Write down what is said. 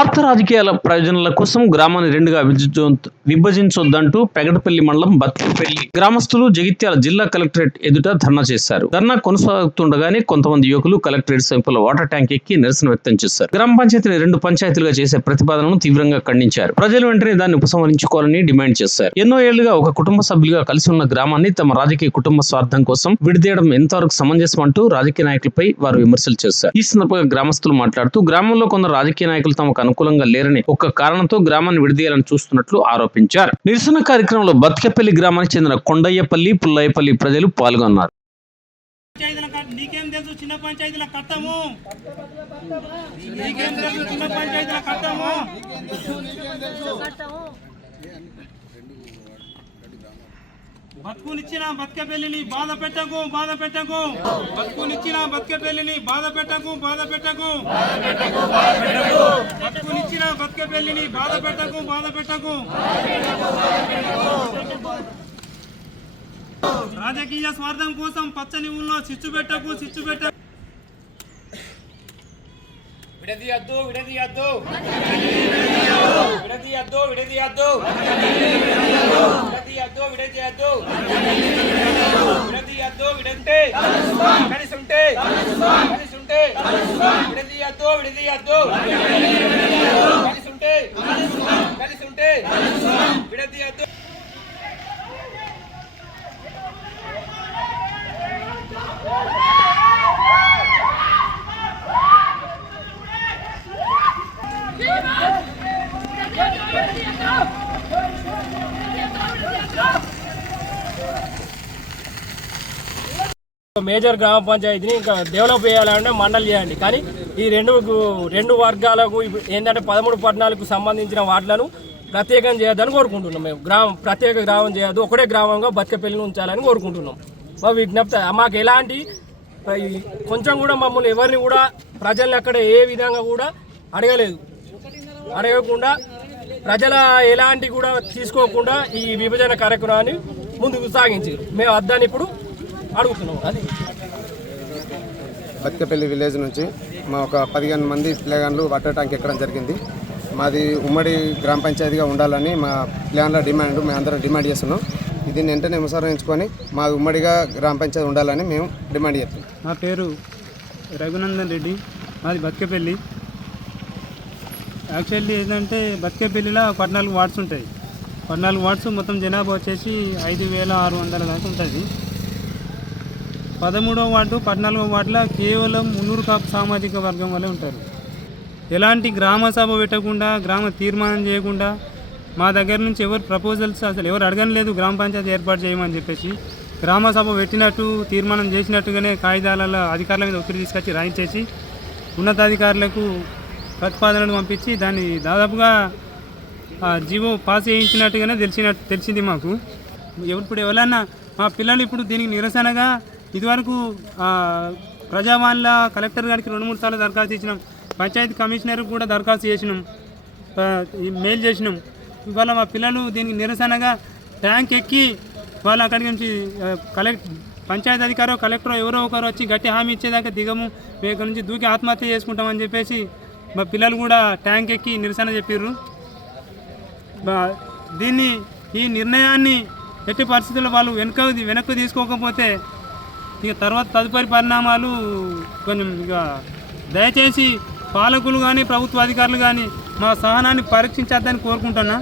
స్వార్థ రాజకీయాల ప్రయోజనాల కోసం గ్రామాన్ని రెండుగా విభజించొద్దంటూ పెగడపల్లి మండలం బత్తిపల్లి గ్రామస్తులు జగిత్యాల జిల్లా కలెక్టరేట్ ఎదుట ధర్నా చేశారు. ధర్నా కొనసాగుతుండగానే కొంతమంది యువకులు కలెక్టరేట్ సమీపంలో వాటర్ ట్యాంక్ ఎక్కి నిరసన వ్యక్తం చేశారు. గ్రామ పంచాయతీని 2 పంచాయతీలుగా చేసే ప్రతిపాదనను తీవ్రంగా ఖండించారు. ప్రజలు వెంటనే దాన్ని ఉపసంహరించుకోవాలని డిమాండ్ చేశారు. ఎన్నో ఏళ్లుగా ఒక కుటుంబ సభ్యులుగా కలిసి ఉన్న గ్రామాన్ని తమ రాజకీయ కుటుంబ స్వార్థం కోసం విడిదేయడం ఎంతవరకు సమంజసం అంటూ రాజకీయ నాయకులపై వారు విమర్శలు చేశారు. ఈ సందర్భంగా గ్రామస్తులు మాట్లాడుతూ గ్రామంలో కొందరు రాజకీయ నాయకులు తమకు అనుకూలంగా లేరని ఒక్క కారణంతో గ్రామాన్ని విడదీయాలని చూస్తున్నట్లు ఆరోపించారు. నిరసన కార్యక్రమంలో బత్తిపల్లి గ్రామానికి చెందిన కొండయ్యపల్లి, పుల్లయ్యపల్లి ప్రజలు పాల్గొన్నారు. బతుకునిచ్చిన బతికెపల్లిని బాధ పెట్టకు బతుకునిచ్చిన బతికెపల్లిని బాధ పెట్టకు బతుకునిచ్చిన బతికెపల్లిని బాధ పెట్టకు రాజకీయ స్వార్థం కోసం పచ్చని ఊళ్ళో చిచ్చు పెట్టకు విడదీయద్దు కలిసి ఉంటే విడదీయద్దు. మేజర్ గ్రామ పంచాయతీని ఇంకా డెవలప్ చేయాలంటే మండలి చేయండి. కానీ ఈ రెండు వర్గాలకు ఏంటంటే 13 పట్టణాలకు సంబంధించిన వాటిలను ప్రత్యేకం చేయొద్దని కోరుకుంటున్నాం. మేము ప్రత్యేక గ్రామం చేయొద్దు, ఒకటే గ్రామంగా బతికెపల్లిని ఉంచాలని కోరుకుంటున్నాం. మా విజ్ఞప్తి, మాకు ఎలాంటి కొంచెం కూడా మమ్మల్ని ఎవరిని కూడా ప్రజల్ని అక్కడ ఏ విధంగా కూడా అడగకుండా ప్రజల ఎలాంటి కూడా తీసుకోకుండా ఈ విభజన కార్యక్రమాన్ని ముందుకు సాగించారు. మేము వద్దని ఇప్పుడు అడుగుతున్నాం. అది బతికెపల్లి విలేజ్ నుంచి మా ఒక 15 మంది పిల్లగాళ్ళు వాటర్ ట్యాంక్ ఎక్కడం జరిగింది. మాది ఉమ్మడి గ్రామ పంచాయతీగా ఉండాలని మా ప్లాన్ల డిమాండ్ మేము అందరం డిమాండ్ చేస్తున్నాం. దీన్ని వెంటనే ముసరించుకొని మాది ఉమ్మడిగా గ్రామ పంచాయతీ ఉండాలని మేము డిమాండ్ చేస్తున్నాం. నా పేరు రఘునందన్ రెడ్డి, మాది బతికెపల్లి. యాక్చువల్లీ ఏంటంటే బతికెపల్లిలో 14 వార్డ్స్ ఉంటాయి. 14 వార్డ్స్ మొత్తం జనాభా వచ్చేసి 5600 దాకా ఉంటుంది. 13వ వార్డు 14వ వార్డులో కేవలం 300 కాపు సామాజిక వర్గం వల్లే ఉంటారు. ఎలాంటి గ్రామ సభ పెట్టకుండా, గ్రామ తీర్మానం చేయకుండా మా దగ్గర నుంచి ఎవరు ప్రపోజల్స్ అసలు ఎవరు అడగలేదు గ్రామ పంచాయతీ ఏర్పాటు చేయమని చెప్పేసి. గ్రామ సభ పెట్టినట్టు తీర్మానం చేసినట్టుగానే కాగితాలలో అధికారుల మీద ఒత్తిడి తీసుకొచ్చి రాయించేసి ఉన్నతాధికారులకు ప్రతిపాదనలు పంపించి దాన్ని దాదాపుగా జీవో పాస్ చేయించినట్టుగానే తెలిసింది మాకు. ఇప్పుడు ఎవరన్నా మా పిల్లలు ఇప్పుడు దీనికి నిరసనగా ఇదివరకు ప్రజావాణిలో కలెక్టర్ గారికి 2-3 సార్లు దరఖాస్తు ఇచ్చినాం. పంచాయతీ కమిషనర్కి కూడా దరఖాస్తు చేసినాం, మెయిల్ చేసినాం. ఇవాళ మా పిల్లలు దీనికి నిరసనగా ట్యాంక్ ఎక్కి వాళ్ళు అక్కడి నుంచి పంచాయతీ అధికారో కలెక్టరో ఎవరో ఒకరు వచ్చి గట్టి హామీ ఇచ్చేదాకా దిగము, మేము ఇక్కడ నుంచి దూకి ఆత్మహత్య చేసుకుంటామని చెప్పేసి మా పిల్లలు కూడా ట్యాంక్ ఎక్కి నిరసన చెప్పారు. ఈ నిర్ణయాన్ని ఎట్టి పరిస్థితుల్లో వాళ్ళు వెనక్కు తీసుకోకపోతే ఇక తదుపరి పరిణామాలు కొంచెం ఇక దయచేసి పాలకులు కానీ ప్రభుత్వ అధికారులు కానీ మా సహనాన్ని పరీక్షించద్దని కోరుకుంటున్నా.